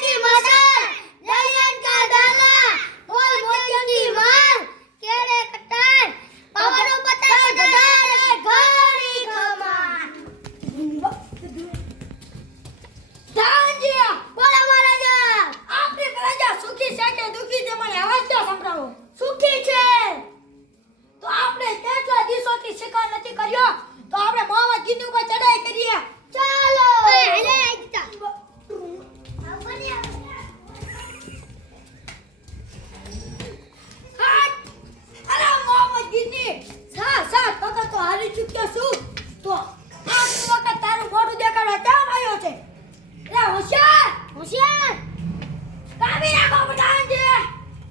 की मसाल जयन का दाना बोल मोतियों की मार केड़े कटार पवनो पता गदारे घड़ी कमान दांजिया बोला महाराजा आपने राजा सुखी છે કે દુખી છે મને અવાજ તો સંભળાવો સુખી છે તો આપણે કેટલા દિવસોથી શિકાર નથી કર્યો તો આપણે મોહમ્મદ ગીની ઉપર ચડાઈ કરીએ ચાલો હાલે આઈતા અરે મોહમ્મદ ગીની સાત વખત તો હારી ચૂક્યો છું તો આ વખત તારું મોઢું દેખાડવા કેમ આવ્યો છે રે હોશિયાર હોશિયાર કાબી રાખો બધાને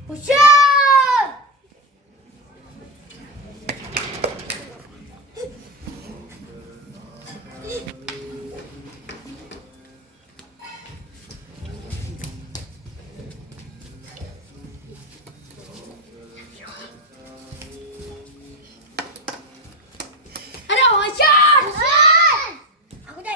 હોશિયાર અરે હોશિયાર હોશિયાર આખો દે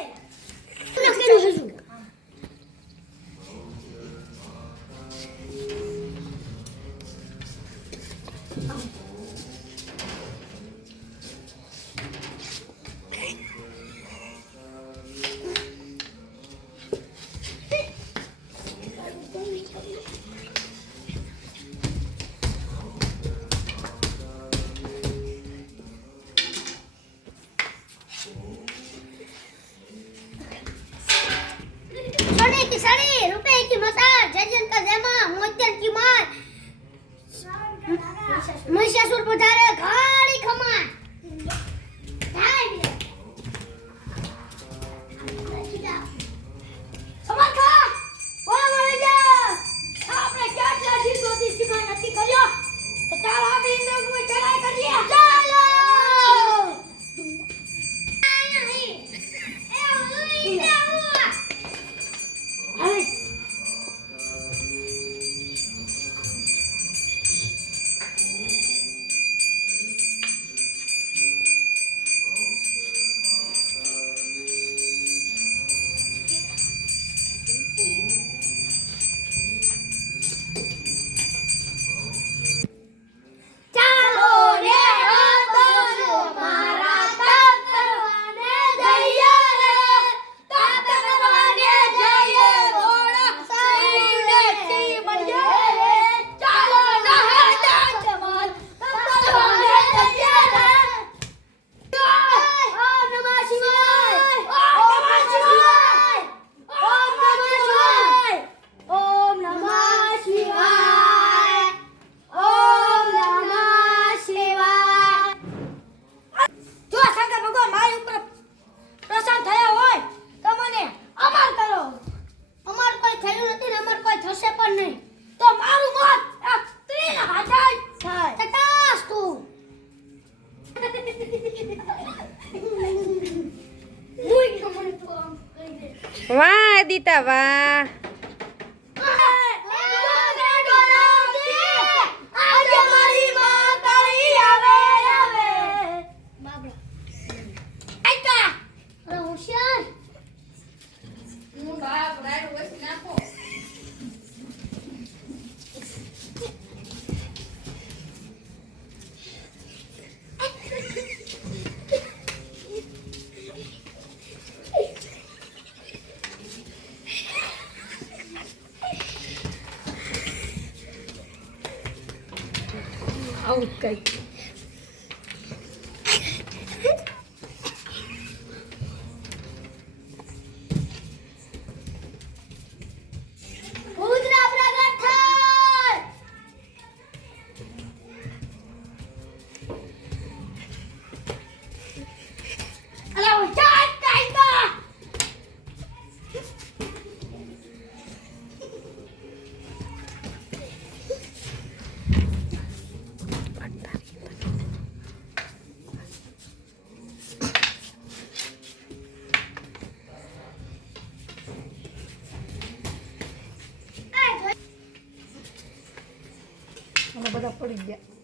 सोने की साड़ी रुपए की मसाल जजन का जमा मोतियन की मार महिषासुर पधारे घाड़ी खमान समझा बोला महाराजा आपने કેટલા દિવસોથી શિકાર નથી કર્યો તો ચાલો આપણે ઇન્દ્ર ઉપર ચડાઈ કરીએ ચાલો વાહ દીતા વાહ આઉટ કઈ ભૂતના પ્રગટ થાય અલા ચાલ કાઈકા બધા પડી ગયા